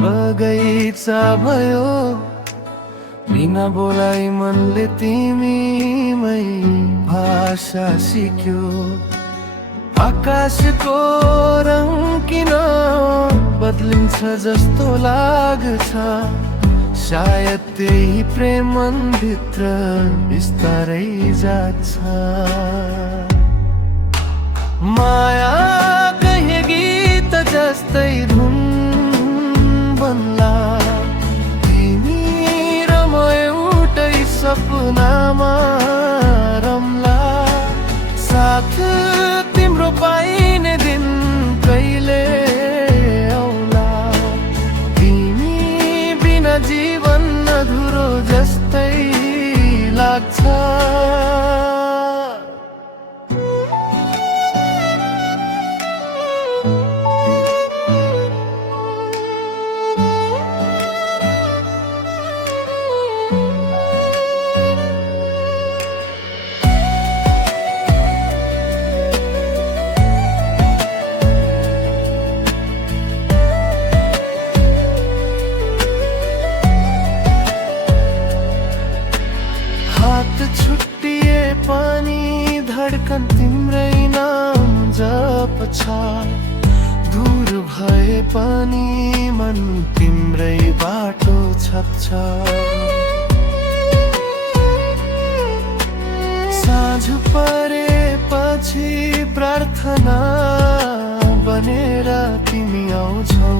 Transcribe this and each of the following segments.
बगैँचा भयो, बिना बोलाइ मनले तिमीमै भाषा सिक्यो। आकाशको रङ किन बदलिन्छ जस्तो लाग्छ, सायद त्यही प्रेम मनभित्र बिस्तारै जान्छ। माया कहिले गीत जस्तै धुन बन्ला, तिमी र म एउटै सपनामा रम्ला। साथ तिम्रो पाइने दिन कहिले आउला, तिमी बिना जीवन अधुरो जस्तै लाग्छ। हात छुट्टिए पनि धड्कन तिम्रै नाम जप्छ, दूर भए पनि मन तिम्रै बाटो छप्छ। साँझ परेपछि प्रार्थना बनेर तिमी आउँछौ,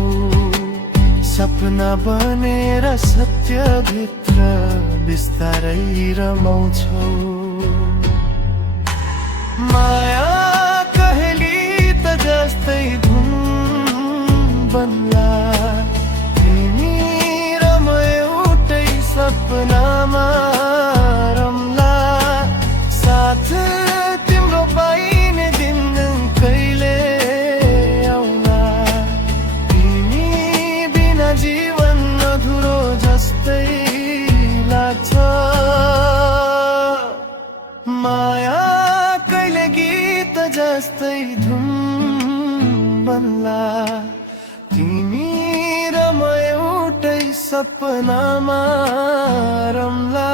सपना बनेर सत्यभित्र बिस्तारै रमाउँछौ। माया कहिले त जस्तै धुन बन्ला, तिमी र म एउटै सपनामा रम्ला। साथ तिम्रो पाइने दिन कहिले आउला, तिमी बिना जीवन अधुरो जस्तै लाग्छ। माया कहिले गीत जस्तै धुन बन्ला, तिमी र म एउटै सपनामा रम्ला।